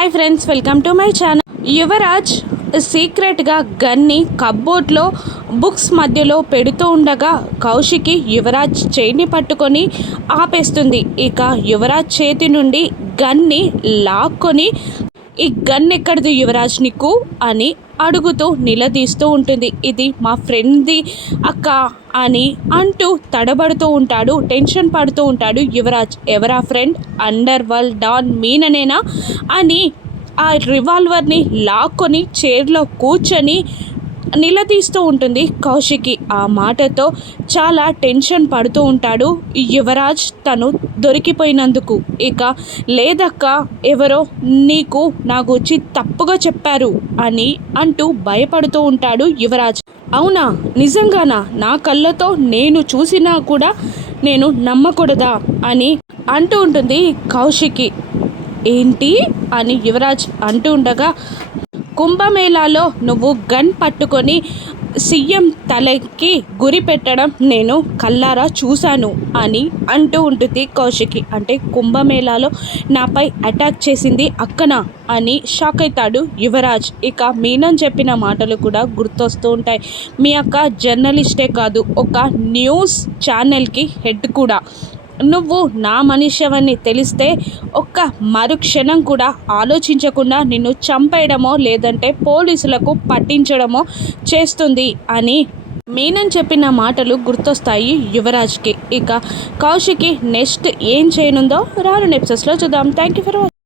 Hi friends welcome to my channel Yuvraj సీక్రెట్గా గన్ని కబ్బోర్డ్లో books మధ్యలో పెడుతూ ఉండగా కౌశికి యువరాజ్ చేయిని పట్టుకొని ఆపేస్తుంది. ఇక యువరాజ్ చేతి నుండి గన్ని లాక్కొని ఈ గన్ ఎక్కడిది యువరాజ్ నీకు? అని అడుగుతూ నిలదీస్తూ ఉంటుంది. ఇది మా ఫ్రెండ్ది అక్క అని అంటూ తడబడుతూ ఉంటాడు. టెన్షన్ పడుతూ ఉంటాడు యువరాజ్. ఎవరా ఫ్రెండ్? అండర్ వరల్డ్ డాన్ మీననేనా? అని ఆ రివాల్వర్ని లాక్కొని చైర్లో కూర్చొని నిలదీస్తూ ఉంటుంది కౌశికి. ఆ మాటతో చాలా టెన్షన్ పడుతూ ఉంటాడు యువరాజ్. తను దొరికిపోయినందుకు. ఇక లేదక్క ఎవరో నీకు నా గురించి తప్పుగా చెప్పారు అని అంటూ భయపడుతూ ఉంటాడు యువరాజ్. అవునా? నిజంగానా? నా కళ్ళతో నేను చూసినా కూడా నేను నమ్మకూడదా? అని అంటూ ఉంటుంది కౌశికి. ఏంటి? అని యువరాజ్ అంటూ ఉండగా కుంభమేళాలో నువ్వు గన్ పట్టుకొని సీఎం తలకి గురి పెట్టడం నేను కల్లారా చూశాను అని అంటూ ఉంటుంది కౌశికి. అంటే కుంభమేళాలో నాపై అటాక్ చేసింది అక్కన అని షాక్ అవుతాడు యువరాజ్. ఇక మీనన్ చెప్పిన మాటలు కూడా గుర్తొస్తూ ఉంటాయి. మీ అక్క జర్నలిస్టే కాదు ఒక న్యూస్ ఛానల్కి హెడ్ కూడా. నువ్వు నా మనిషివని తెలిస్తే ఒక్క మరుక్షణం కూడా ఆలోచించకుండా నిన్ను చంపేయడమో లేదంటే పోలీసులకు పట్టించడమో చేస్తుంది అని మీనన్ చెప్పిన మాటలు గుర్తొస్తాయి యువరాజ్కి. ఇక కౌశికి నెక్స్ట్ ఏం చేయనుందో రాను నెప్సెస్లో చూద్దాం. Thank you for watching